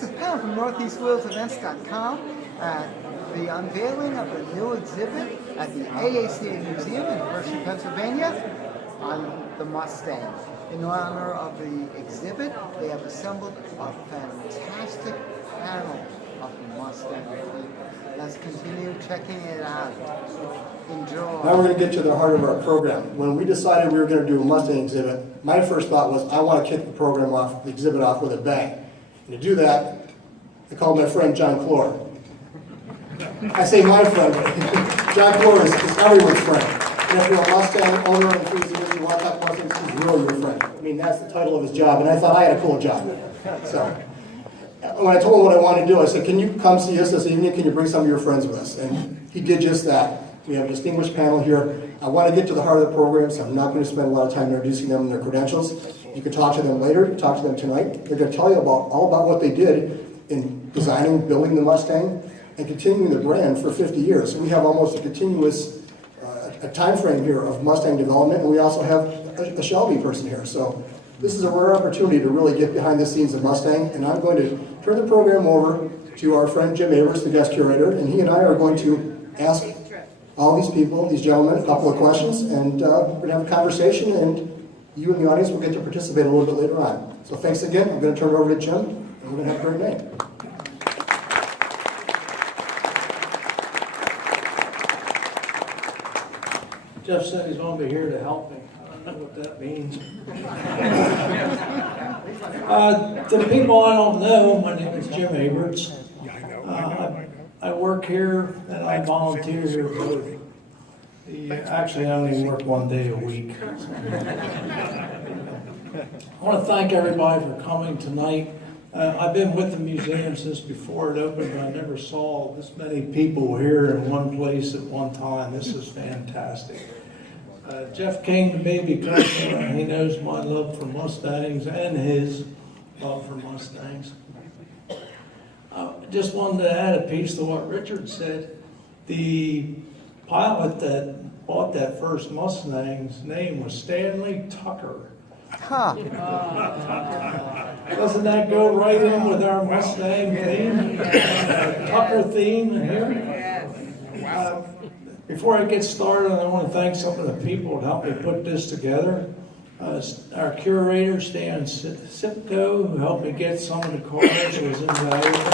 This is Pam from NortheastWheelsEvents.com at the unveiling of a new exhibit at the AACA Museum in Hershey, Pennsylvania on the Mustang. In honor of the exhibit, they have assembled a fantastic panel of the Mustang. Let's continue checking it out. Enjoy. Now we're going to get to the heart of our program. When we decided we were going to do a Mustang exhibit, my first thought was I want to kick the program off, the exhibit off with a bang. And to do that, I called my friend John Clore. I say my friend, but John Clore is everyone's friend. And if you're a Mustang owner and enthusiast, you want to talk Mustangs, he's really your friend. I mean, that's the title of his job, and I thought I had a cool job. So when I told him what I wanted to do, I said, can you come see us this evening? Can you bring some of your friends with us? And he did just that. We have a distinguished panel here. I want to get to the heart of the program, so I'm not going to spend a lot of time introducing them and their credentials. You can talk to them later, talk to them tonight. They're going to tell you all about what they did in designing, building the Mustang, and continuing the brand for 50 years. So we have almost a continuous a time frame here of Mustang development, and we also have a Shelby person here. So this is a rare opportunity to really get behind the scenes of Mustang, and I'm going to turn the program over to our friend Jim Avers, the guest curator, and he and I are going to ask all these people, these gentlemen, a couple of questions, and we're going to have a conversation, and you in the audience will get to participate a little bit later on. So thanks again. I'm going to turn it over to Jim, and we're going to have a great night. Jeff said he's going to be here to help me. I don't know what that means. To the people I don't know, my name is Jim Abrams. I work here and I volunteer here both. Actually, I only work one day a week. I want to thank everybody for coming tonight. I've been with the museum since before it opened, but I never saw this many people here in one place at one time. This is fantastic. Jeff came to me because he knows my love for Mustangs and his love for Mustangs. I just wanted to add a piece to what Richard said. The pilot that bought that first Mustang's name was Stanley Tucker. Huh. Doesn't that go right in with our Mustang theme? Tucker theme here? Before I get started, I want to thank some of the people that helped me put this together. Our curator, Stan Sipko, who helped me get some of the cars. It was invaluable.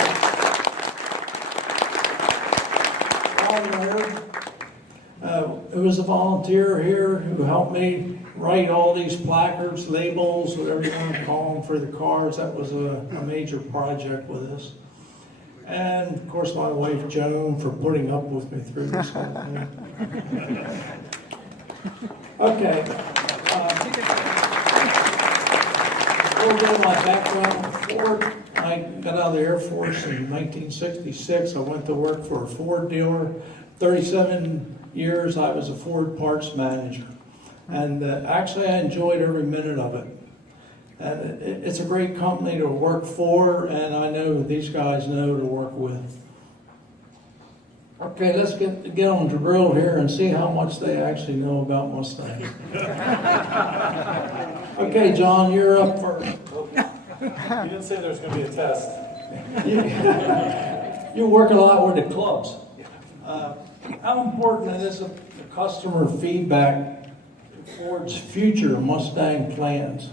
Who was a volunteer here who helped me write all these placards, labels, whatever you want to call them, for the cars. That was a major project with us. And of course my wife Joan for putting up with me through this whole thing. Okay. A little bit of my background with Ford. I got out of the Air Force in 1966. I went to work for a Ford dealer. 37 years I was a Ford parts manager. And actually I enjoyed every minute of it. And it's a great company to work for, and I know these guys know to work with. Okay, let's get on the drill here and see how much they actually know about Mustangs. Okay, John, you're up first. You didn't say there was going to be a test. You work a lot with the clubs. How important is the customer feedback to Ford's future Mustang plans?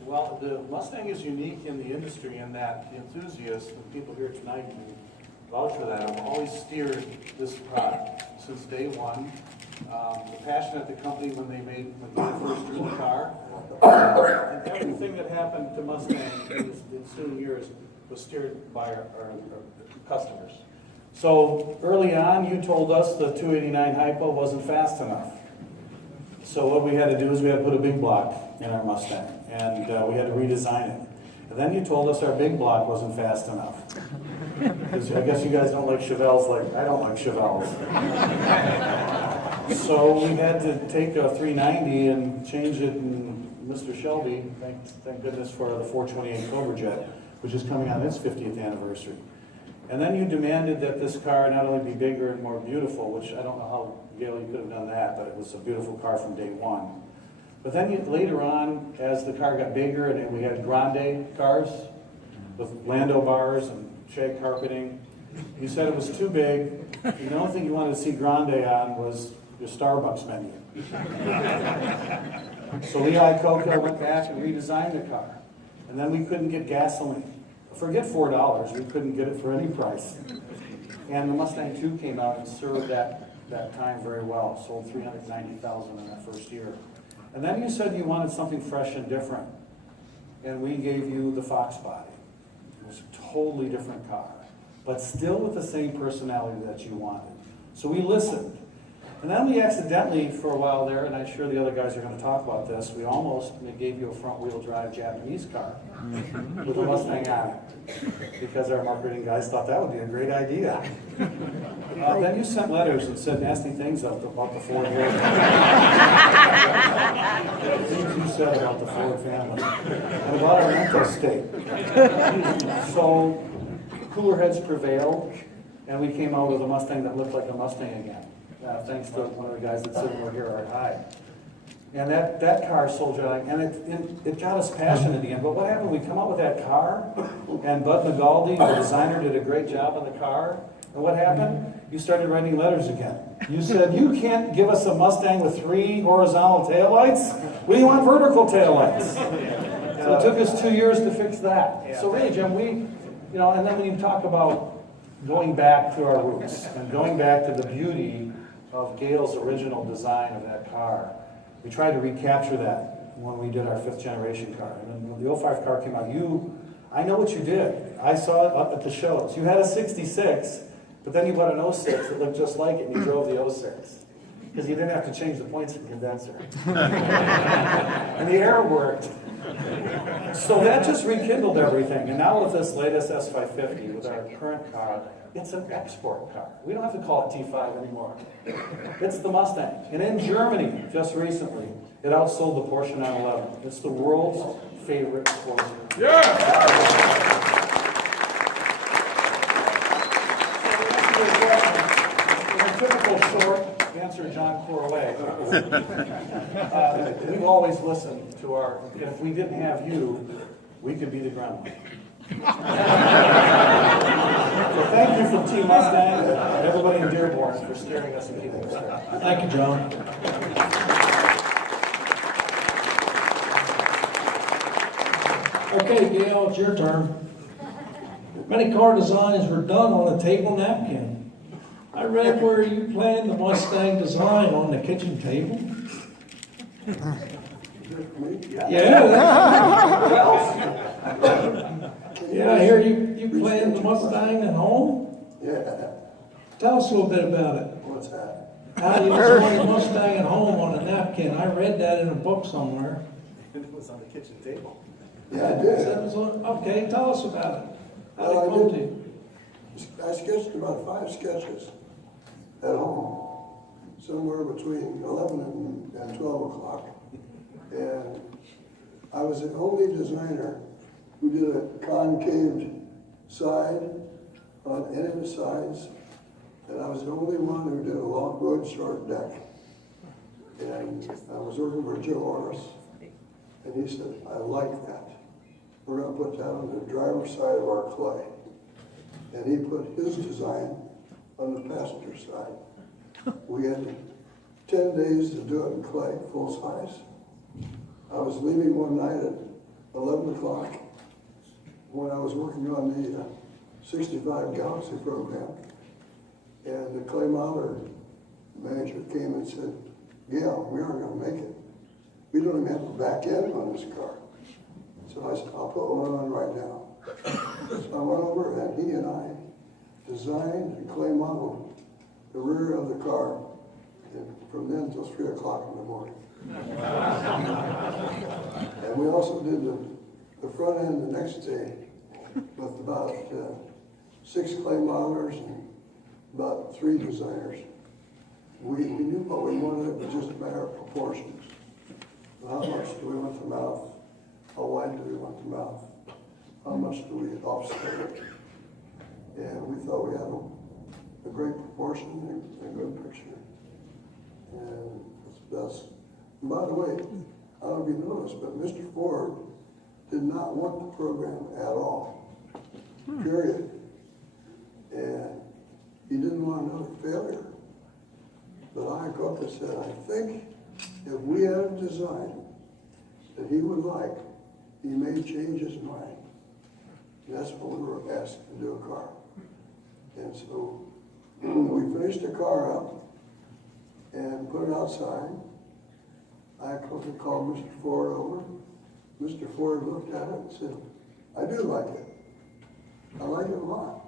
Well, the Mustang is unique in the industry in that the enthusiasts, the people here tonight can vouch for that, have always steered this product since day one. The passion at the company when they first drew the car, and everything that happened to Mustang in the ensuing years was steered by our customers. So early on, you told us the 289 Hypo wasn't fast enough. So what we had to do is we had to put a big block in our Mustang, and we had to redesign it. And then you told us our big block wasn't fast enough. Because I guess you guys don't like Chevelles like I don't like Chevelles. So we had to take a 390 and change it, and Mr. Shelby, thank goodness for the 428 Cobra Jet, which is coming on its 50th anniversary. And then you demanded that this car not only be bigger and more beautiful, which I don't know how, Gail, you could have done that, but it was a beautiful car from day one. But then later on, as the car got bigger and we had grande cars, with Lando bars and shag carpeting. You said it was too big, and the only thing you wanted to see Grande on was your Starbucks menu. So AACA went back and redesigned the car. And then we couldn't get gasoline. Forget $4, we couldn't get it for any price. And the Mustang 2 came out and served that time very well, sold 390,000 in that first year. And then you said you wanted something fresh and different. And we gave you the Fox body. It was a totally different car, but still with the same personality that you wanted. So we listened. And then we accidentally, for a while there, and I'm sure the other guys are going to talk about this, we gave you a front-wheel drive Japanese car with a Mustang on it, because our marketing guys thought that would be a great idea. Then you sent letters and said nasty things about the Ford family. Things you said about the Ford family and about our mental state. So cooler heads prevailed, and we came out with a Mustang that looked like a Mustang again. Thanks to one of the guys that's sitting over here, Art Hyde. And that car sold you, and it got us passionate in the end. But what happened? We come out with that car, and Bud McGaldy, the designer, did a great job on the car. And what happened? You started writing letters again. You said, you can't give us a Mustang with 3 horizontal taillights. We want vertical taillights. So it took us 2 years to fix that. So really, Jim, and then when you talk about going back to our roots and going back to the beauty of Gale's original design of that car, we tried to recapture that when we did our 5th generation car. And then when the 05 car came out, I know what you did. I saw it up at the shows. You had a 66, but then you bought an 06 that looked just like it, and you drove the 06. Because you didn't have to change the points in the condenser. And the air worked. So that just rekindled everything. And now with this latest S550, with our current car, it's an export car. We don't have to call it T5 anymore. It's the Mustang. And in Germany, just recently, it outsold the Porsche 911. It's the world's favorite Porsche. Yeah! In a typical short answer, John Corway, we've always listened to if we didn't have you, we could be the ground. So thank you from Team Mustang and everybody in Dearborn for steering us and keeping us straight. Thank you, John. Okay, Gail, it's your turn. Many car designs were done on a table napkin. I read where you planned the Mustang design on the kitchen table. Yeah, I hear you planned the Mustang at home? Yeah. Tell us a little bit about it. What's that? How do you design a Mustang at home on a napkin? I read that in a book somewhere. It was on the kitchen table. Yeah, I did. Okay, tell us about it. How did it Well, come to you? I sketched about 5 sketches at home, somewhere between 11 and 12 o'clock. And I was the only designer who did a concaved side on any of the sides. And I was the only one who did a logwood short deck. And I was working for Joe Orris. And he said, I like that. We're going to put that on the driver's side of our clay. And he put his design on the passenger side. We had 10 days to do it in clay, full size. I was leaving one night at 11 o'clock when I was working on the 65 Galaxy program. And the clay modeler manager came and said, Gail, we aren't going to make it. We don't even have a back end on this car. So I said, I'll put one on right now. So I went over and he and I designed and clay modeled the rear of the car, and from then until 3 o'clock in the morning. And we also did the front end the next day with about 6 clay modelers and about 3 designers. We knew what we wanted, it was just a matter of proportions. How much do we want the mouth? How wide do we want the mouth? How much do we offset it? And we thought we had a great proportion and a good picture. And that's, by the way, I don't know if you noticed, but Mr. Ford did not want the program at all. period. And he didn't want another failure. But AACA said, I think if we had a design that he would like, he may change his mind. And that's what we were asked to do a car. And so we finished the car up and put it outside. I called Mr. Ford over. Mr. Ford looked at it and said, I do like it. I like it a lot,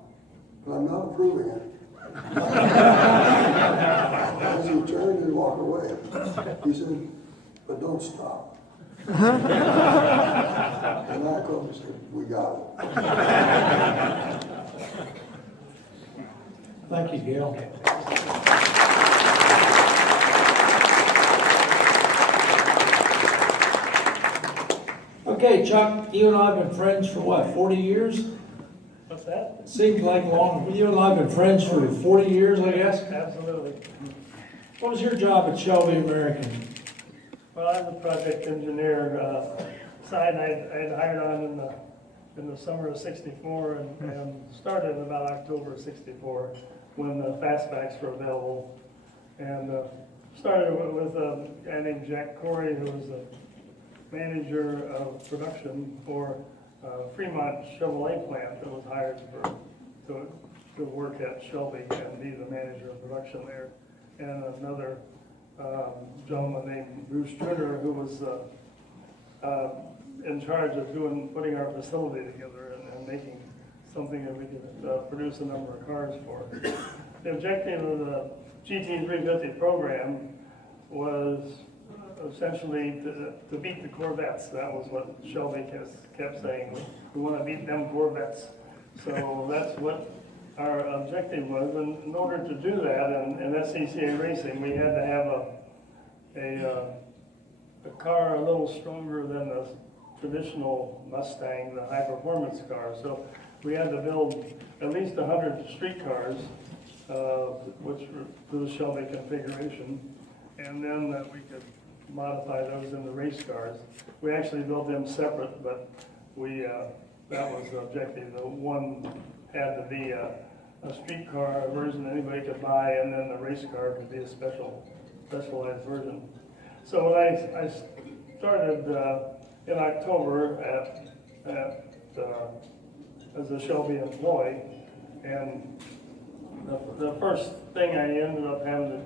but I'm not approving it. As he turned and walked away, he said, but don't stop. And I called and said, we got it. Thank you, Gail. Okay, Chuck, you and I have been friends for what, 40 years? What's that? Seems like long. You and I have been friends for 40 years, I guess. Absolutely. What was your job at Shelby American? Well, I'm the project engineer. Side I'd hired on in the summer of '64 and started in about October of '64 when the fastbacks were available. And started with a guy named Jack Corey, who was the manager of production for Fremont Chevrolet plant that was hired to work at Shelby and be the manager of production there. And another gentleman named Bruce Turner, who was in charge of putting our facility together and making something that we could produce a number of cars for. The objective of the GT 350 program was essentially to beat the Corvettes. That was what Shelby kept saying. We want to beat them Corvettes. So that's what our objective was. And in order to do that in SCCA racing, we had to have a car a little stronger than the traditional Mustang, the high performance car. So we had to build at least 100 street cars, which were for the Shelby configuration, and then we could modify those into race cars. We actually built them separate, but that was the objective. The one had to be a street car version anybody could buy, and then the race car could be a specialized version. So when I started in October as a Shelby employee, and the first thing I ended up having to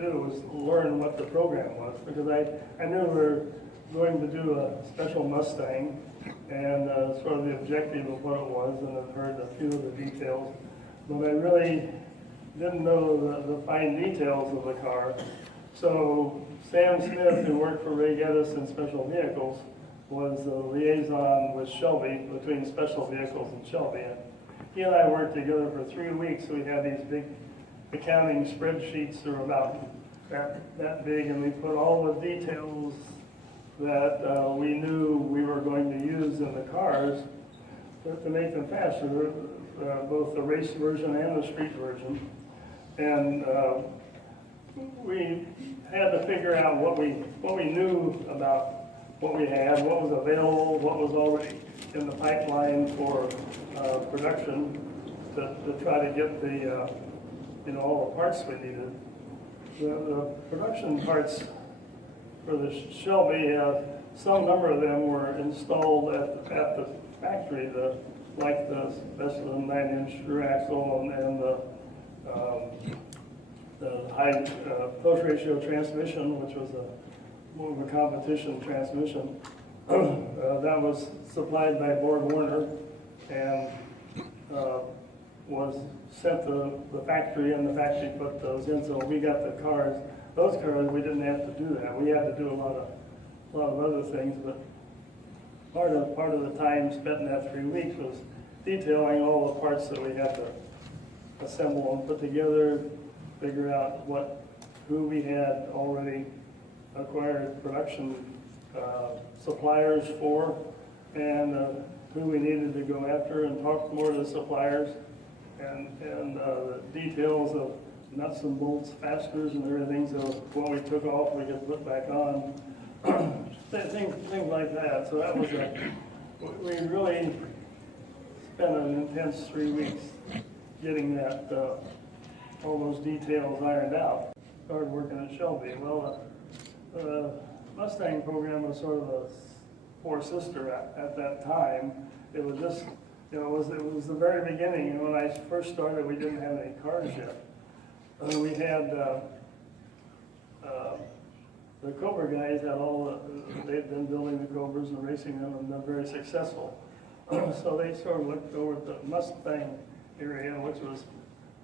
do was learn what the program was, because I knew we were going to do a special Mustang, and sort of the objective of what it was, and I've heard a few of the details, but I really didn't know the fine details of the car. So Sam Smith, who worked for Ray Geddes in Special Vehicles, was the liaison with Shelby, between Special Vehicles and Shelby. And he and I worked together for 3 weeks. We had these big accounting spreadsheets that were about that big, and we put all the details that we knew we were going to use in the cars to make them faster, both the race version and the street version. And we had to figure out what we knew about what we had, what was available, what was already in the pipeline for production to try to get the all the parts we needed. The production parts for the Shelby, some number of them were installed at the factory, like the special 9-inch rear axle and the high close ratio transmission, which was more of a competition transmission. That was supplied by Borg Warner and was sent to the factory, and the factory put those in. So we got the cars. Those cars, we didn't have to do that. We had to do a lot of other things, but part of the time spent in that 3 weeks was detailing all the parts that we had to assemble and put together, figure out who we had already acquired production suppliers for, and who we needed to go after, and talk more to the suppliers, and the details of nuts and bolts, fasteners and everything, so what we took off we could put back on, things like that. So that was we really spent an intense 3 weeks getting that, all those details ironed out. Started working at Shelby. Well, the Mustang program was sort of a poor sister at that time. It was just, it was the very beginning. And when I first started, we didn't have any cars yet. We had, the Cobra guys had they'd been building the Cobras and racing them, and they're very successful. So they sort of looked over at the Mustang area, which was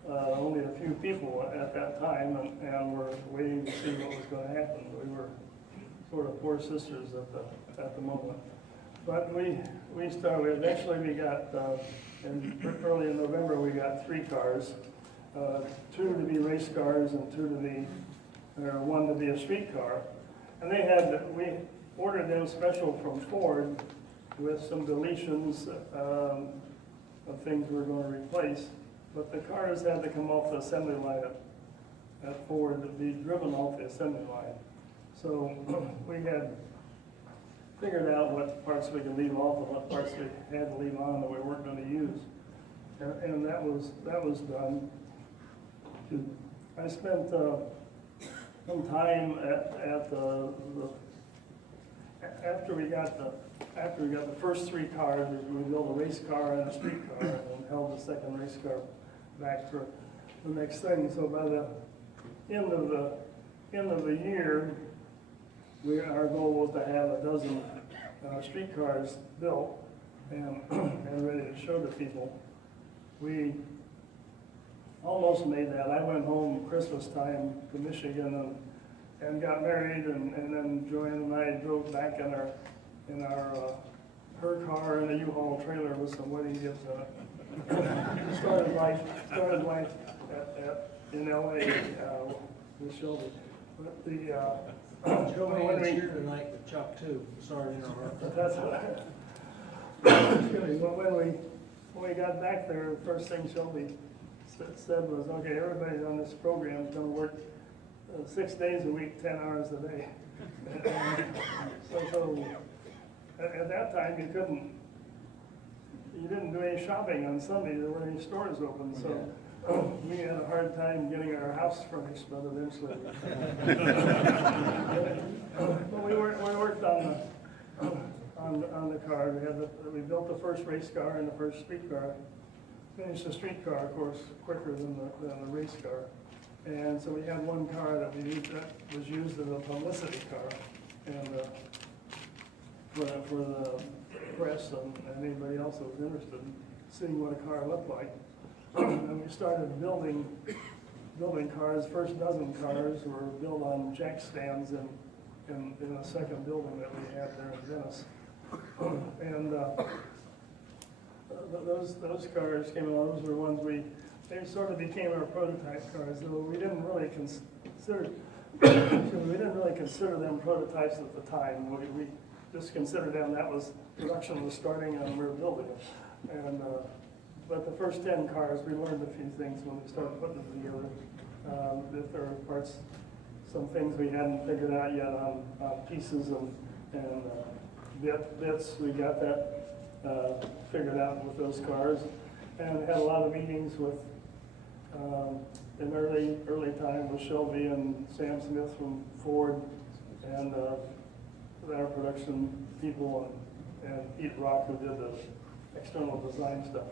only a few people at that time, and were waiting to see what was going to happen. We were sort of poor sisters at the moment. But we eventually we got, early in November, we got 3 cars, 2 to be race cars and 2 to be, or 1 to be a street car. And we ordered them special from Ford with some deletions of things we were going to replace. But the cars had to come off the assembly line at Ford to be driven off the assembly line. So we had figured out what parts we could leave off and what parts we had to leave on that we weren't going to use. And that was done. I spent some time after we got the first 3 cars. We built a race car and a street car, and held the second race car back for the next thing. So by the end of the year, our goal was to have a dozen street cars built and ready to show to people. We almost made that. I went home Christmas time to Michigan and got married, and then Joanne and I drove back in her car in a U-Haul trailer with some wedding gifts in it. Started life in LA with Shelby. But Joanne's here tonight with Chuck too. Sorry to interrupt. That's what. When we got back there, the first thing Shelby said was, "Okay, everybody on this program is going to work 6 days a week, 10 hours a day." So at that time, you didn't do any shopping on Sunday. There weren't any stores open, so we had a hard time getting our house furnished, but eventually. But we worked on the car. We built the first race car and the first street car. Finished the street car, of course, quicker than the race car. And so we had 1 car that was used as a publicity car, and for the press and anybody else that was interested in seeing what a car looked like. And we started building cars. First dozen cars were built on jack stands in a second building that we had there in Venice. And those cars came along. Those were ones they sort of became our prototype cars, though we didn't really consider them prototypes at the time. We just considered them, production was starting and we were building it. And but the first 10 cars, we learned a few things when we started putting them together. If there were parts, some things we hadn't figured out yet on pieces and bits, we got that figured out with those cars, and had a lot of meetings with in early time with Shelby and Sam Smith from Ford, and our production people, and Pete Rock, who did the external design stuff,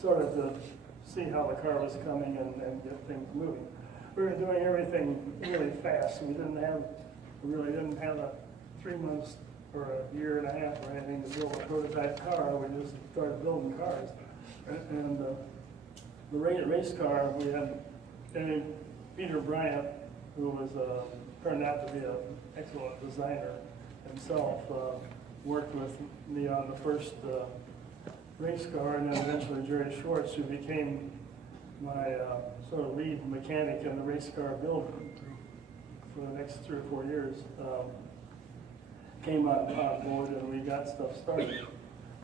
sort of to see how the car was coming and get things moving. We were doing everything really fast. We really didn't have a 3 months or a year and a half or anything to build a prototype car. We just started building cars. And the race car, we had Peter Bryant, who was turned out to be an excellent designer himself, worked with me on the first race car, and then eventually Jerry Schwartz, who became my sort of lead mechanic in the race car build for the next 3 or 4 years, came on board, and we got stuff started.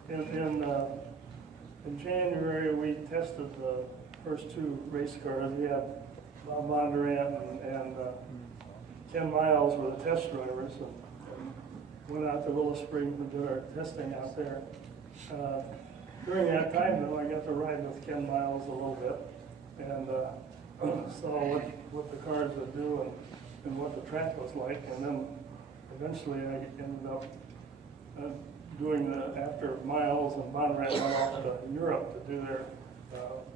In January, we tested the first 2 race cars. We had Bob Bondurant and Ken Miles were the test drivers, and went out to Willow Springs and did our testing out there. During that time, though, I got to ride with Ken Miles a little bit, and saw what the cars would do and what the track was like, and then eventually I ended up doing after Miles and Bonrat went off to Europe to do their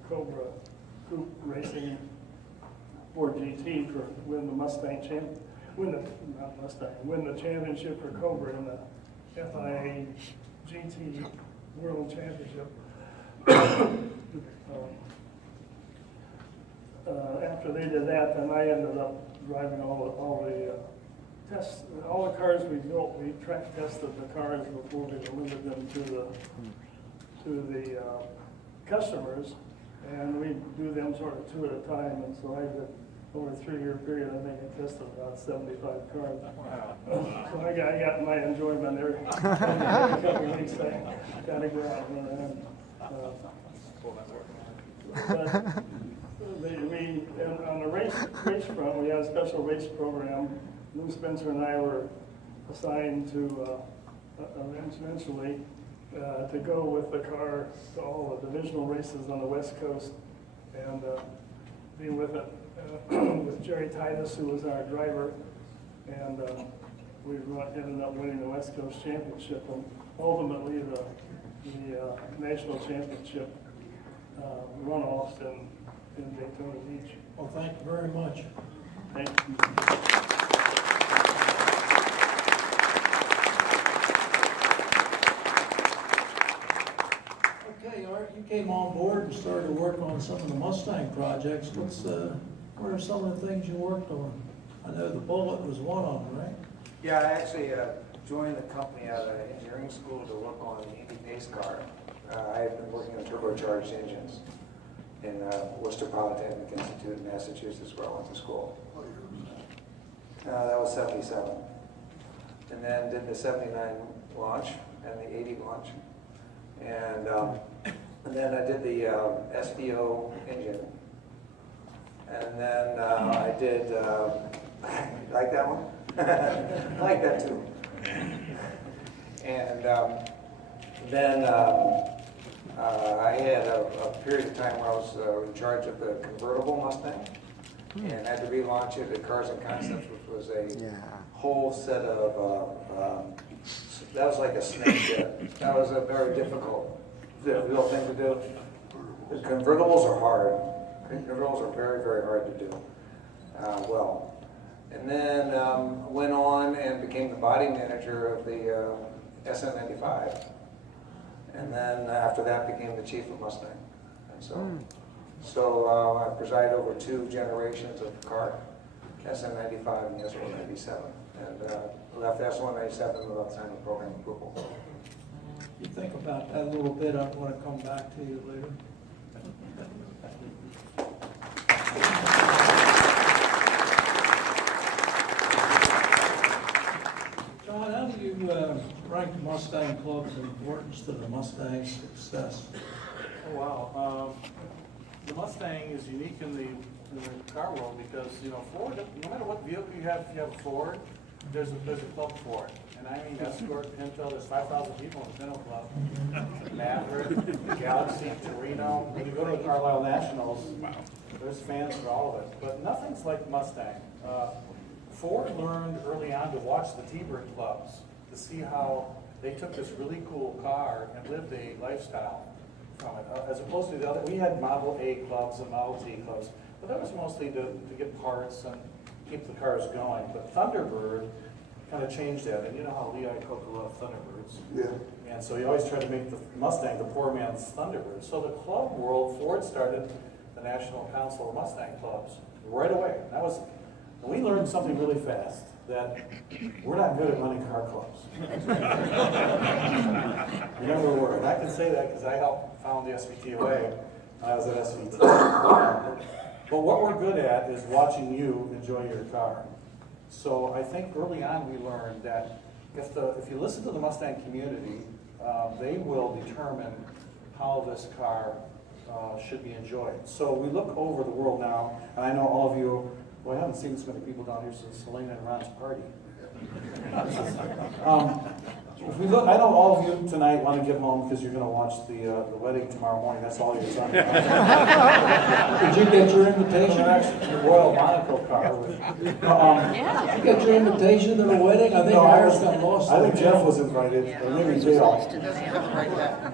Cobra Coupe racing Ford GT for win the championship for Cobra in the FIA GT World Championship. After they did that, then I ended up driving all the tests, all the cars we built. We track tested the cars before we delivered them to the customers, and we do them sort of 2 at a time. And so I did, over a 3-year period, I think I tested about 75 cars. Wow. So I got my enjoyment every couple of weeks. I got to go out and but on the race front, we had a special race program. Lou Spencer and I were assigned to eventually to go with the car to all the divisional races on the West Coast and be with it with Jerry Titus, who was our driver, and we ended up winning the West Coast Championship and ultimately the national championship runoffs in Daytona Beach. Well, thank you very much. Thank you. Okay, Art, you came on board and started to work on some of the Mustang projects. What are some of the things you worked on? I know the Bullet was one of them, right? Yeah, I actually joined the company out of engineering school to work on the Indy pace car. I had been working on turbocharged engines in Worcester Polytechnic Institute in Massachusetts, where I went to school. That was 77. And then did the 79 launch and the 80 launch. And then I did the SVO engine. And then I did, you like that one? I like that too. And then I had a period of time where I was in charge of the convertible Mustang and had to relaunch it at Cars and Concepts, which was a whole set of, that was like a snake bit. That was a very difficult thing to do. The convertibles are hard. Convertibles are very, very hard to do well. And then went on and became the body manager of the SN95. And then after that became the chief of Mustang. And so I preside over 2 generations of the car, SN95 and S197. And left S197 without the time of program approval. You think about that a little bit. I want to come back to you later. John, how do you rank Mustang Club's importance to the Mustang success? Oh, wow. The Mustang is unique in the car world because, you know, Ford, no matter what vehicle you have, if you have a Ford, there's a club for it. And I mean, Escort, Pinto, there's 5,000 people in the Pinto Club. Maverick, Galaxy, Torino. When you go to the Carlisle Nationals, there's fans for all of it. But nothing's like Mustang. Ford learned early on to watch the T-Bird clubs to see how they took this really cool car and lived a lifestyle from it. As opposed to the other, we had Model A clubs and Model T clubs, but that was mostly to get parts and keep the cars going. But Thunderbird kind of changed that, and you know how Lee Iacocca loved Thunderbirds. Yeah. And so he always tried to make the Mustang the poor man's Thunderbird. So the club world, Ford started the National Council of Mustang Clubs right away. We learned something really fast, that we're not good at running car clubs. We never were. And I can say that because I helped found the SVTOA when I was at SVT. But what we're good at is watching you enjoy your car. So I think early on we learned that if you listen to the Mustang community, they will determine how this car should be enjoyed. So we look over the world now, and I know all of you, well, I haven't seen this many people down here since Selena and Ron's party. If we look, I know all of you tonight want to get home because you're going to watch the wedding tomorrow morning. That's all you're talking about. Did you get your invitation? The Royal Monaco car. Did you get your invitation to the wedding? I think ours got lost. I think Jeff was invited, or maybe Dale.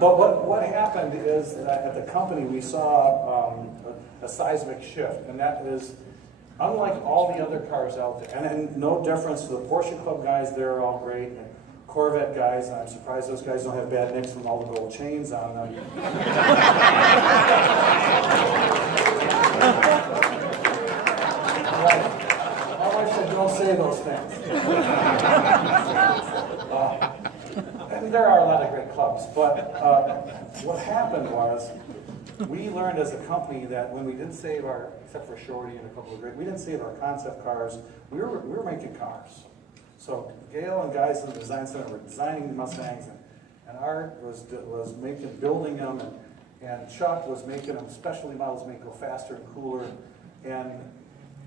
But what happened is that at the company we saw a seismic shift, and that is unlike all the other cars out there. And no difference to the Porsche Club guys; they're all great. And Corvette guys, and I'm surprised those guys don't have bad nicks from all the gold chains on them. My wife said, don't say those things. And there are a lot of great clubs, but what happened was, we learned as a company that when we didn't save our, except for Shorty and a couple of great, we didn't save our concept cars, we were making cars. So Gail and guys in the design center were designing the Mustangs, and Art was building them, and Chuck was making them, specialty models make go faster and cooler, and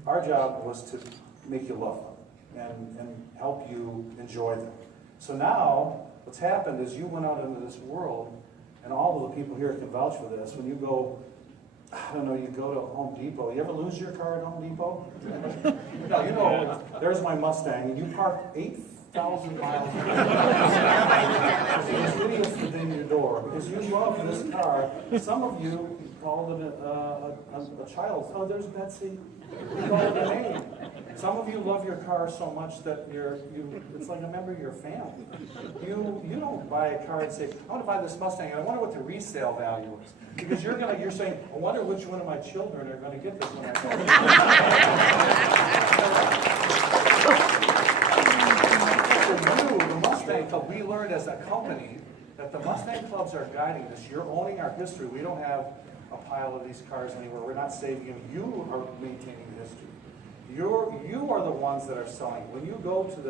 our job was to make you love them and help you enjoy them. So now, what's happened is you went out into this world, and all of the people here can vouch for this. When you go, I don't know, you go to Home Depot. You ever lose your car at Home Depot? No, you know, there's my Mustang, and you park 8,000 miles away. There's idiots within your door because you love this car. Some of you called it a child. Oh, there's Betsy. You call it a name. Some of you love your car so much that it's like a member of your family. You don't buy a car and say, I want to buy this Mustang, and I wonder what the resale value is. Because you're saying, I wonder which one of my children are going to get this when I go. The Mustang Club, we learned as a company that the Mustang Clubs are guiding this. You're owning our history. We don't have a pile of these cars anywhere. We're not saving them. You are maintaining the history. You are the ones that are selling. When you go to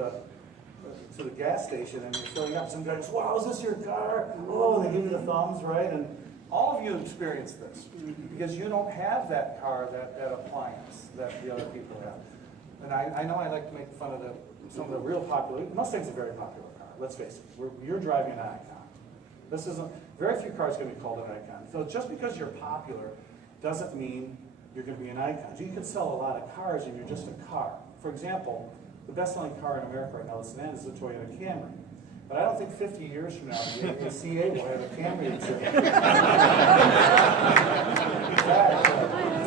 the gas station and you're filling up, some guy goes, wow, is this your car? Oh, and they give you the thumbs, right? And all of you experience this because you don't have that car, that appliance that the other people have. And I know I like to make fun of some of the real popular. Mustang's a very popular car. Let's face it. You're driving an icon. This isn't. Very few cars can be called an icon. So just because you're popular doesn't mean you're going to be an icon. You can sell a lot of cars and you're just a car. For example, the best-selling car in America right now is the Toyota Camry. But I don't think 50 years from now, the AACA will have a Camry exhibit. In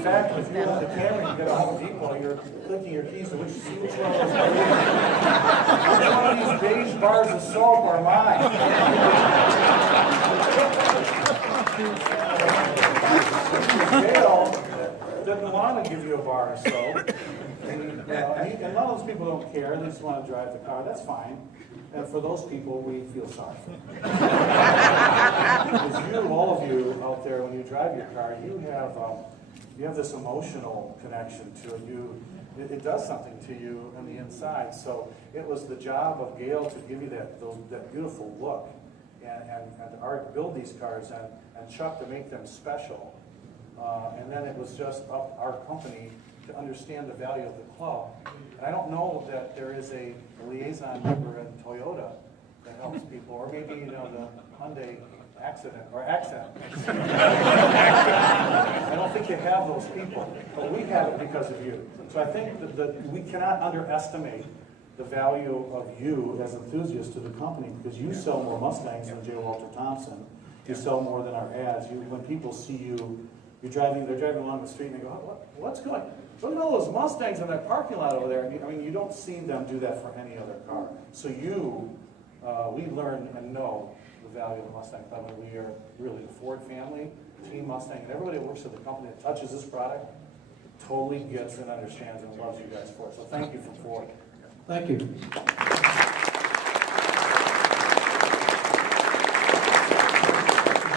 fact, if you want the Camry, you get a Home Depot, you're clicking your keys to which one of these beige bars of soap are mine. Gail didn't want to give you a bar of soap. And a lot of those people don't care. They just want to drive the car. That's fine. And for those people, we feel sorry for them. Because all of you out there, when you drive your car, you have this emotional connection to it. It does something to you on the inside. So it was the job of Gail to give you that beautiful look, and Art to build these cars, and Chuck to make them special. And then it was just up our company to understand the value of the club. And I don't know that there is a liaison member in Toyota that helps people, or maybe the Hyundai accent. I don't think they have those people, but we have it because of you. So I think that we cannot underestimate the value of you as enthusiasts to the company, because you sell more Mustangs than J. Walter Thompson. You sell more than our ads. When people see you, they're driving along the street and they go, what's going on? Look at all those Mustangs in that parking lot over there. I mean, you don't see them do that for any other car. So we learn and know the value of the Mustang Club, and we are really the Ford family, Team Mustang, and everybody that works at the company that touches this product totally gets and understands and loves you guys for it. So thank you for Ford. Thank you.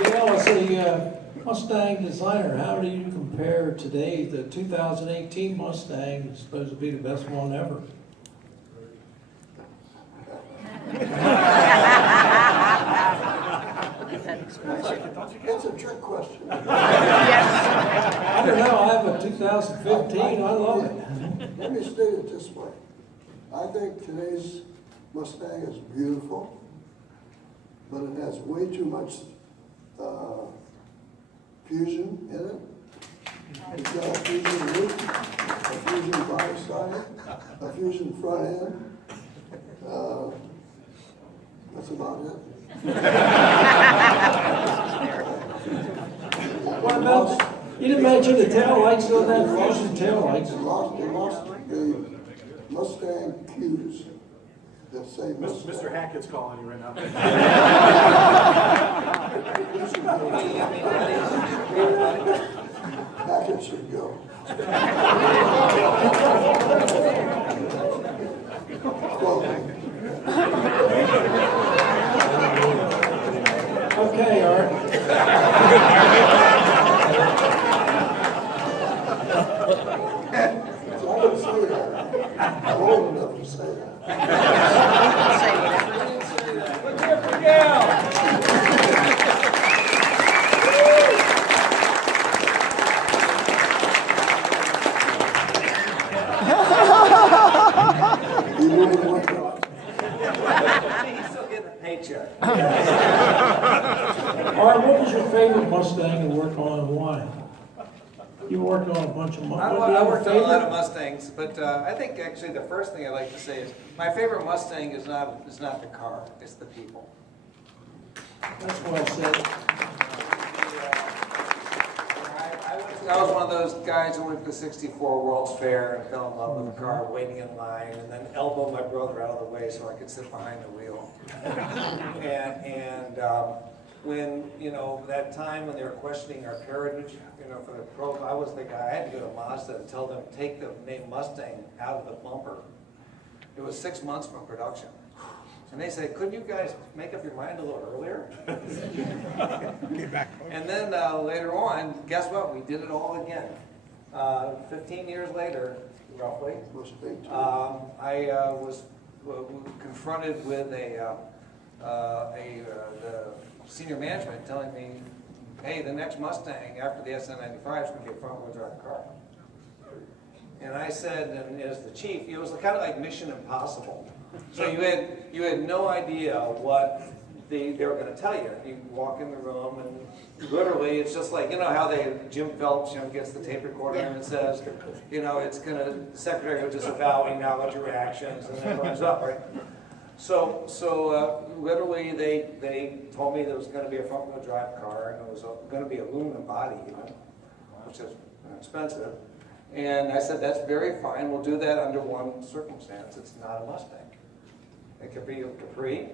Gail, as a Mustang designer, how do you compare today the 2018 Mustang is supposed to be the best one ever? It's a trick question. I don't know, I have a 2015, I love it. Let me state it this way. I think today's Mustang is beautiful. but it has way too much fusion in it. It's got a fusion roof, a fusion body side, a fusion front end. That's about it. What about, you didn't mention the tail lights on that fusion tail lights. It lost the Mustang Qs that say Mustang. Mr. Hackett's calling you right now. Hackett should go. Okay, Art. So I didn't say that. I'm old enough to say that. You really want to? He's still getting a paycheck. Art, what was your favorite Mustang to work on and why? You worked on a bunch of Mustangs. I worked on a lot of Mustangs, but I think actually the first thing I'd like to say is my favorite Mustang is not the car, it's the people. That's what I said. I was one of those guys who went to the '64 World's Fair and fell in love with a car waiting in line, and then elbowed my brother out of the way so I could sit behind the wheel. When, that time when they were questioning our heritage, for the probe, I was the guy, I had to go to Mazda and tell them, take the name Mustang out of the bumper. It was 6 months from production. And they said, couldn't you guys make up your mind a little earlier? And then later on, guess what? We did it all again. 15 years later, roughly, I was confronted with the senior management telling me, hey, the next Mustang after the SN95 is going to be a front-wheel drive car. And I said, and as the chief, it was kind of like Mission Impossible. So you had no idea what they were going to tell you. You walk in the room and literally it's just like, how Jim Phelps, gets the tape recorder and it says, it's going to, the secretary will disavow, acknowledge your reactions, and then it runs up, right? So literally they told me there was going to be a front-wheel drive car and it was going to be aluminum body even, which is expensive. And I said, that's very fine. We'll do that under one circumstance. It's not a Mustang. It could be a Capri,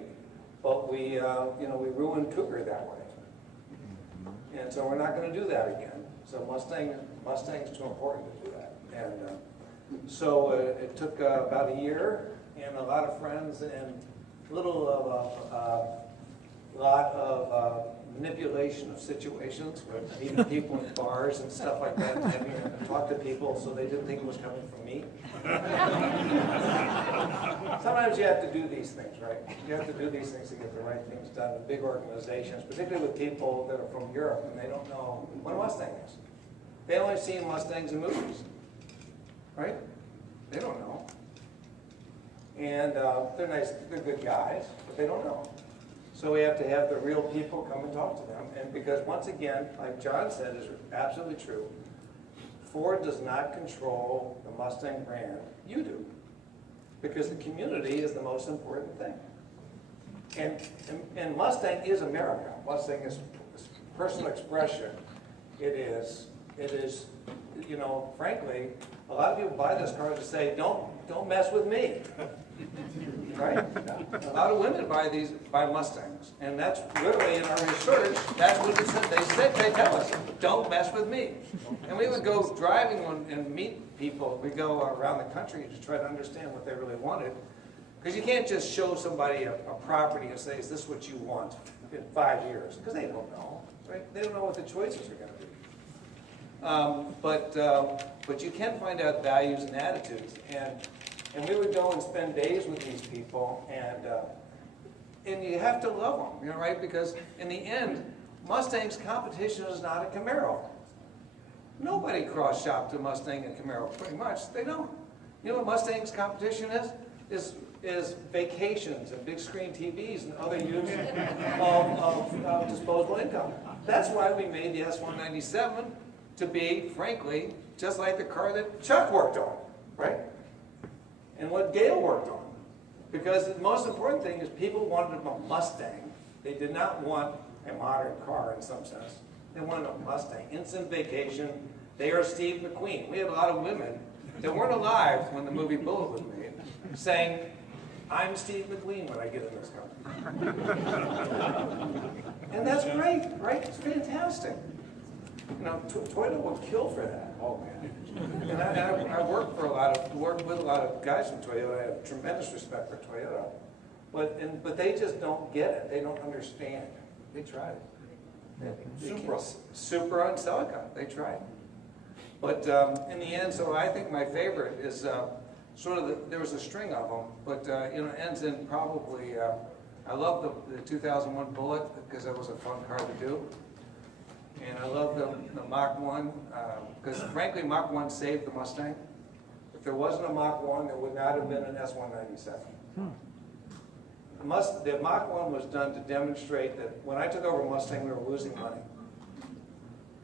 but we ruined Cougar that way. And so we're not going to do that again. So Mustang's too important to do that. And so it took about a year and a lot of friends and a lot of manipulation of situations with meeting people in bars and stuff like that, and talk to people so they didn't think it was coming from me. Sometimes you have to do these things, right? You have to do these things to get the right things done in big organizations, particularly with people that are from Europe and they don't know what a Mustang is. They only see Mustangs in movies, right? They don't know. And they're nice, they're good guys, but they don't know. So we have to have the real people come and talk to them. And because once again, like John said, is absolutely true, Ford does not control the Mustang brand. You do. Because the community is the most important thing. And Mustang is America. Mustang is personal expression. It is, frankly, a lot of people buy this car to say, don't mess with me. Right? A lot of women buy Mustangs, and that's literally in our research. That's what it said. They tell us, don't mess with me. And we would go driving and meet people. We go around the country to try to understand what they really wanted, because you can't just show somebody a property and say, is this what you want in 5 years? Because they don't know, right? They don't know what the choices are going to be. But you can find out values and attitudes, and we would go and spend days with these people, and you have to love them, right? Because in the end, Mustang's competition is not a Camaro. Nobody cross-shopped a Mustang and Camaro, pretty much. They don't. You know what Mustang's competition is? Is is vacations and big screen TVs and other use of disposable income. That's why we made the S197 to be, frankly, just like the car that Chuck worked on, right? And what Gail worked on. Because the most important thing is people wanted a Mustang. They did not want a modern car in some sense. They wanted a Mustang. Instant vacation. They are Steve McQueen. We had a lot of women that weren't alive when the movie Bullet was made saying, I'm Steve McQueen when I get in this car. And that's great, right? It's fantastic. You know, Toyota would kill for that. Oh, man. And I worked with a lot of guys from Toyota. I have tremendous respect for Toyota. But they just don't get it. They don't understand. They tried. Supra and Celica. They tried. But in the end, so I think my favorite is there was a string of them, but it ends in probably, I love the 2001 Bullet because that was a fun car to do. And I love the Mach 1 because frankly, Mach 1 saved the Mustang. If there wasn't a Mach 1, there would not have been an S197. The Mach 1 was done to demonstrate that when I took over Mustang, we were losing money.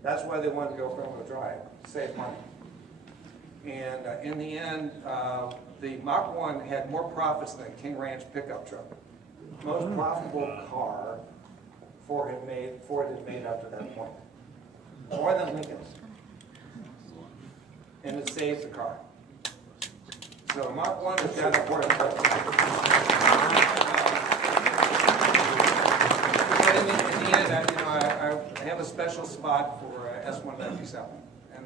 That's why they wanted to go front-wheel drive, save money. And in the end, the Mach 1 had more profits than a King Ranch pickup truck. Most profitable car Ford had made up to that point. More than Lincoln's. And it saved the car. So Mach 1 is that important. But in the end, I have a special spot for S197. And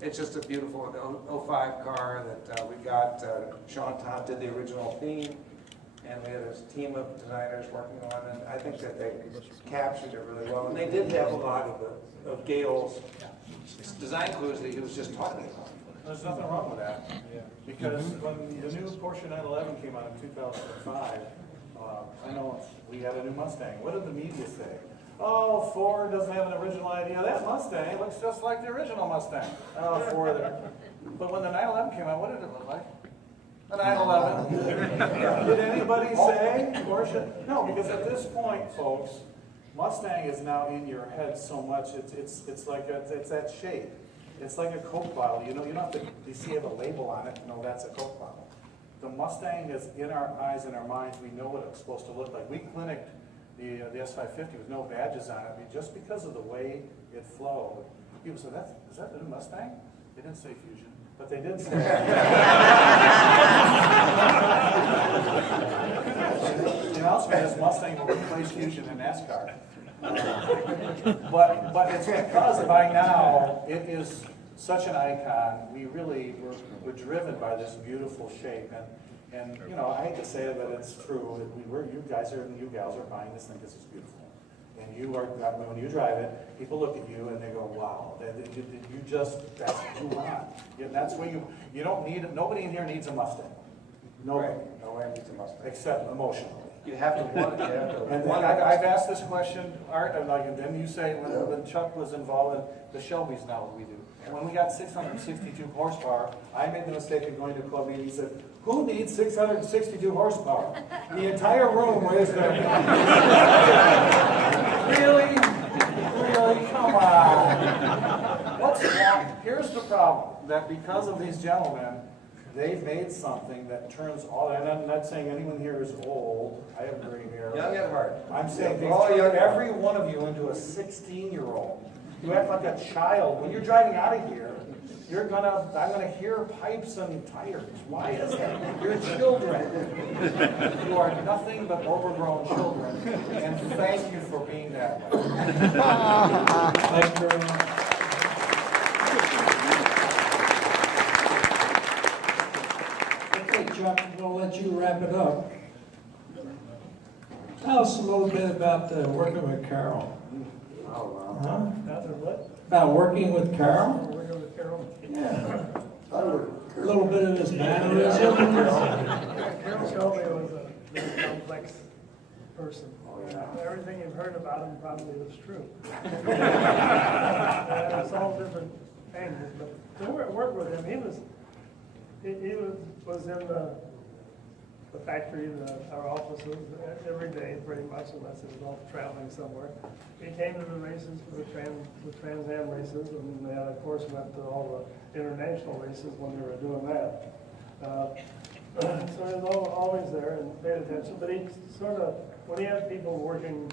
it's just a beautiful 05 car that we got. Sean Todd did the original theme. And we had a team of designers working on it, and I think that they captured it really well. And they did have a lot of Gail's design clues that he was just talking about. There's nothing wrong with that, because when the new Porsche 911 came out in 2005, I know we had a new Mustang. What did the media say? Oh, Ford doesn't have an original idea. That Mustang looks just like the original Mustang. Oh, Ford. But when the 911 came out, what did it look like? The 911. Did anybody say Porsche? No, because at this point, folks, Mustang is now in your head so much. It's like it's that shape. It's like a Coke bottle. You don't have to. You see, have a label on it. No, that's a Coke bottle. The Mustang is in our eyes and our minds. We know what it's supposed to look like. We clinicked the S550 with no badges on it, just because of the way it flowed. People said, "Is that the new Mustang?" They didn't say Fusion. But they did say the announcement is Mustang will replace Fusion in NASCAR. But it's because by now it is such an icon. We really were driven by this beautiful shape, and I hate to say it, but it's true. You guys are buying this thing because it's beautiful. And when you drive it, people look at you and they go, wow, that's what you want. That's what you don't need, nobody in here needs a Mustang. Nobody. Right. Nobody needs a Mustang. Except emotionally. You have to want it. And I've asked this question, Art, and then you say when Chuck was involved in the Shelby's now what we do. And when we got 662 horsepower, I made the mistake of going to a club meeting. He said, who needs 662 horsepower? The entire room raised their hand. Really? Really? Come on. What's wrong? Here's the problem, that because of these gentlemen, they've made something that turns all, and I'm not saying anyone here is old. I have gray hair. Young at heart. I'm saying they've turned every one of you into a 16-year-old. You act like a child. When you're driving out of here, I'm gonna hear pipes and tires. Why is that? You're children. You are nothing but overgrown children. And thank you for being that way. Thank you very much. Okay, Chuck, we'll let you wrap it up. Tell us a little bit about working with Carol. Oh, wow. Huh? What? About working with Carol? Working with Carol. Yeah. I would, A little bit of his mannerisms. Carol Shelby was a very complex person. Everything you've heard about him probably was true. It's all different angles, but to work with him, he was in the the factory, our offices, every day pretty much, unless it was off traveling somewhere. He came to the races for the Trans Am races, and of course went to all the international races when they were doing that. So he was always there and paid attention, but he sort of, when he had people working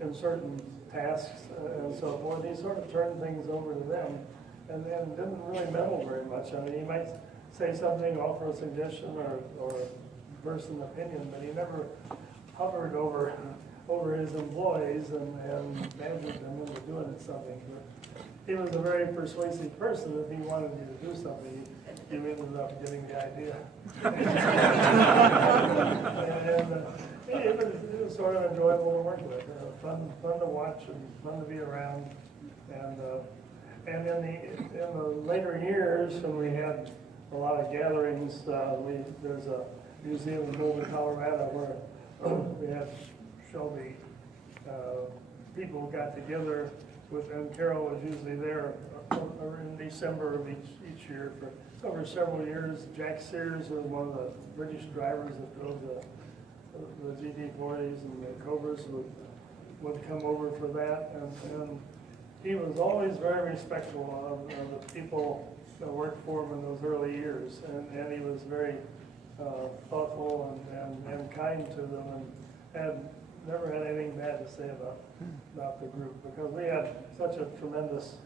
in certain tasks and so forth, he sort of turned things over to them and didn't really meddle very much. I mean, he might say something, offer a suggestion or burst an opinion, but he never hovered over his employees and badgered them into doing something. But he was a very persuasive person. If he wanted you to do something, you ended up getting the idea. It was sort of enjoyable to work with, fun to watch and fun to be around. And in the later years, when we had a lot of gatherings, there's a museum in Boulder, Colorado, where we had Shelby people got together and Carol was usually there in December of each year for over several years. Jack Sears was one of the British drivers that drove the GT40s and the Cobras would come over for that, and he was always very respectful of the people that worked for him in those early years, and he was very thoughtful and kind to them, and never had anything bad to say about the group, because we had such a tremendous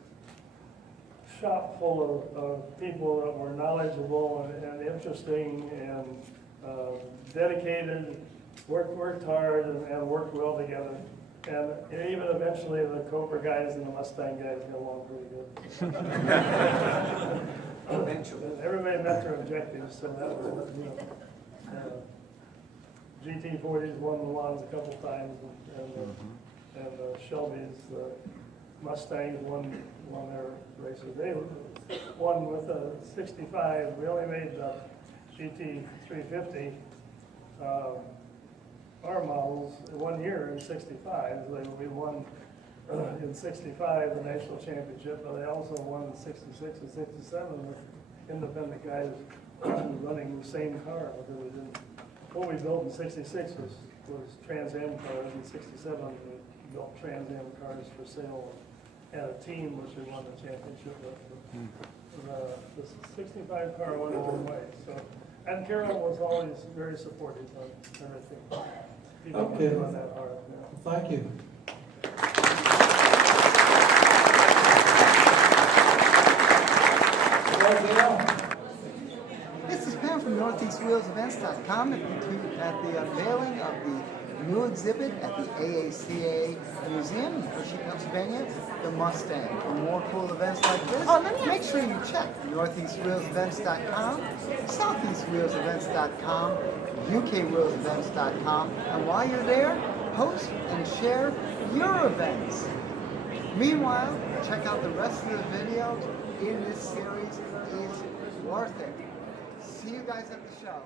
shop full of people that were knowledgeable and interesting and dedicated, worked hard and worked well together. And even eventually the Cobra guys and the Mustang guys got along pretty good. Eventually. Everybody met their objectives, so that was, GT40s won the lawns a couple times, and Shelby's Mustangs won their races. They won with a 65. We only made the GT350 our models 1 year in 65. We won in 65 the national championship, but they also won in 66 and 67 with independent guys running the same car. Because we didn't, what we built in 66 was Trans Am cars. In 67 we built Trans Am cars for sale and a team which we won the championship with. The 65 car went a long way. So, and Carol was always very supportive of everything. People Okay. on that hard. Yeah. Thank you. This is Pam from NortheastWheelsEvents.com at the unveiling of the new exhibit at the AACA Museum in Hershey, Pennsylvania, the Mustang. For more cool events like this, make sure you check NortheastWheelsEvents.com, SoutheastWheelsEvents.com, UKWheelsEvents.com, and while you're there, post and share your events. Meanwhile, check out the rest of the videos in this series. It's worth it. See you guys at the show.